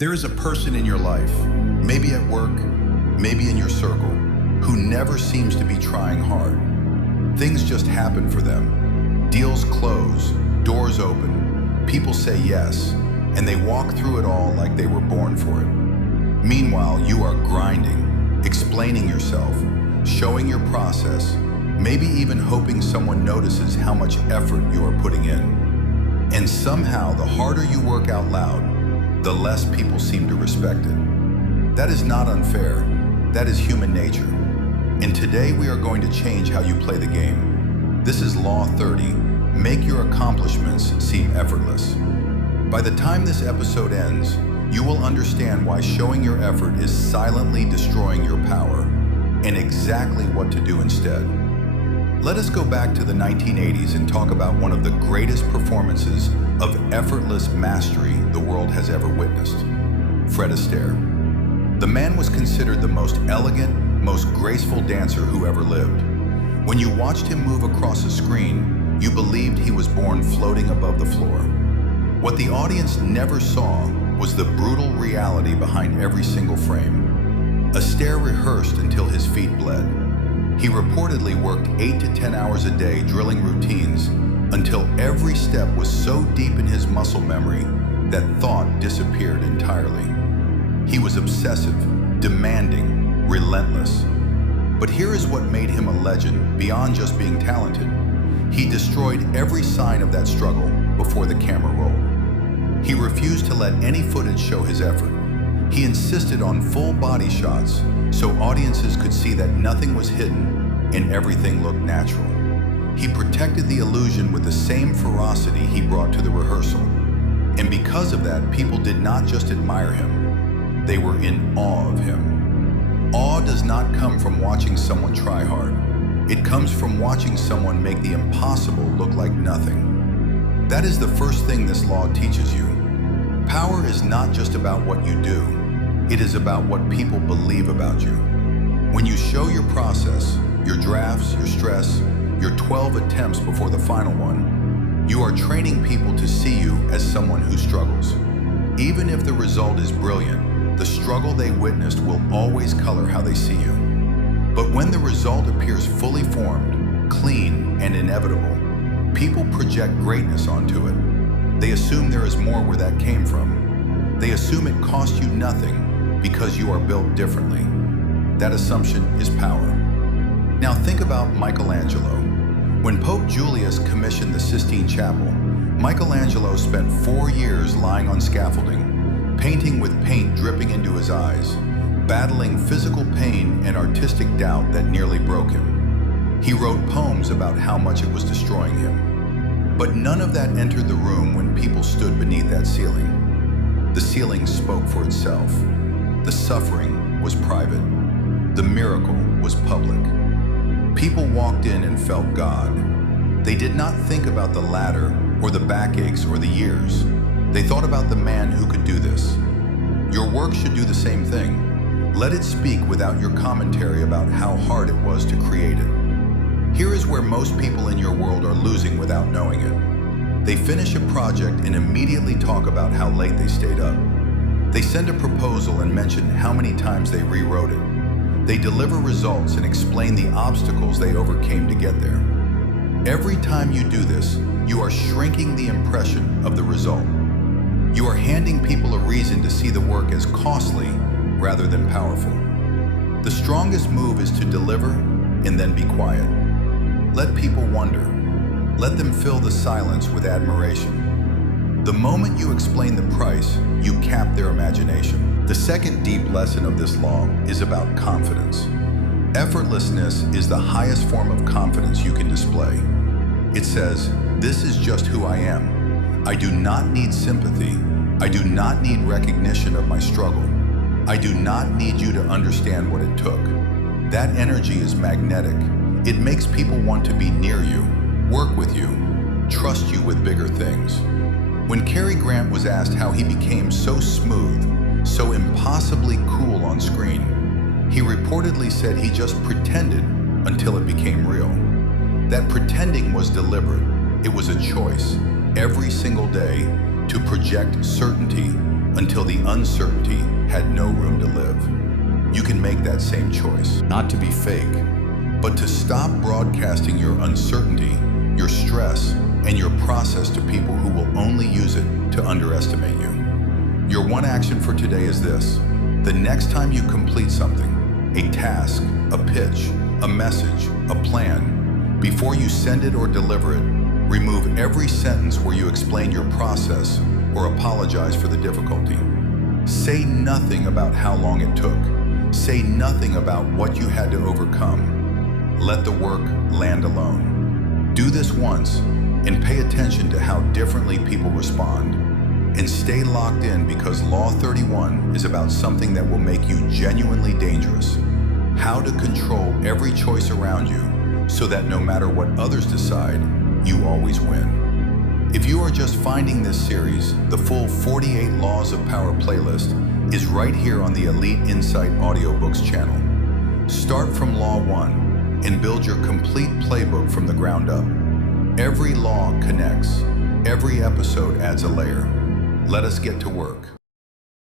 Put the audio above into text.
There is a person in your life, maybe at work, maybe in your circle, who never seems to be trying hard. Things just happen for them. Deals close, doors open, people say yes, and they walk through it all like they were born for it. Meanwhile, you are grinding, explaining yourself, showing your process, maybe even hoping someone notices how much effort you are putting in. And somehow, the harder you work out loud, the less people seem to respect it. That is not unfair. That is human nature. And today we are going to change how you play the game. This is Law 30. Make your accomplishments seem effortless. By the time this episode ends, you will understand why showing your effort is silently destroying your power and exactly what to do instead. Let us go back to the 1980s and talk about one of the greatest performances of effortless mastery the world has ever witnessed. Fred Astaire. The man was considered the most elegant, most graceful dancer who ever lived. When you watched him move across a screen, you believed he was born floating above the floor. What the audience never saw was the brutal reality behind every single frame. Astaire rehearsed until his feet bled. He reportedly worked 8 to 10 hours a day drilling routines until every step was so deep in his muscle memory that thought disappeared entirely. He was obsessive, demanding, relentless. But here is what made him a legend beyond just being talented. He destroyed every sign of that struggle before the camera rolled. He refused to let any footage show his effort. He insisted on full body shots so audiences could see that nothing was hidden and everything looked natural. He protected the illusion with the same ferocity he brought to the rehearsal. And because of that, people did not just admire him, they were in awe of him. Awe does not come from watching someone try hard. It comes from watching someone make the impossible look like nothing. That is the first thing this law teaches you. Power is not just about what you do. It is about what people believe about you. When you show your process, your drafts, your stress, your 12 attempts before the final one, you are training people to see you as someone who struggles. Even if the result is brilliant, the struggle they witnessed will always color how they see you. But when the result appears fully formed, clean, and inevitable, people project greatness onto it. They assume there is more where that came from. They assume it cost you nothing because you are built differently. That assumption is power. Now think about Michelangelo. When Pope Julius commissioned the Sistine Chapel, Michelangelo spent 4 years lying on scaffolding, painting with paint dripping into his eyes, battling physical pain and artistic doubt that nearly broke him. He wrote poems about how much it was destroying him. But none of that entered the room when people stood beneath that ceiling. The ceiling spoke for itself. The suffering was private. The miracle was public. People walked in and felt God. They did not think about the ladder or the backaches or the years. They thought about the man who could do this. Your work should do the same thing. Let it speak without your commentary about how hard it was to create it. Here is where most people in your world are losing without knowing it. They finish a project and immediately talk about how late they stayed up. They send a proposal and mention how many times they rewrote it. They deliver results and explain the obstacles they overcame to get there. Every time you do this, you are shrinking the impression of the result. You are handing people a reason to see the work as costly rather than powerful. The strongest move is to deliver and then be quiet. Let people wonder. Let them fill the silence with admiration. The moment you explain the price, you cap their imagination. The second deep lesson of this law is about confidence. Effortlessness is the highest form of confidence you can display. It says, "This is just who I am. I do not need sympathy. I do not need recognition of my struggle. I do not need you to understand what it took." That energy is magnetic. It makes people want to be near you, work with you, trust you with bigger things. When Cary Grant was asked how he became so smooth, so impossibly cool on screen, he reportedly said he just pretended until it became real. That pretending was deliberate. It was a choice, every single day, to project certainty until the uncertainty had no room to live. You can make that same choice, not to be fake, but to stop broadcasting your uncertainty, your stress, and your process to people who will only use it to underestimate you. Your one action for today is this. The next time you complete something, a task, a pitch, a message, a plan, before you send it or deliver it, remove every sentence where you explain your process or apologize for the difficulty. Say nothing about how long it took. Say nothing about what you had to overcome. Let the work land alone. Do this once and pay attention to how differently people respond. And stay locked in, because Law 31 is about something that will make you genuinely dangerous. How to control every choice around you so that no matter what others decide, you always win. If you are just finding this series, the full 48 Laws of Power playlist is right here on the Elite Insight Audiobooks channel. Start from Law 1 and build your complete playbook from the ground up. Every law connects. Every episode adds a layer. Let us get to work.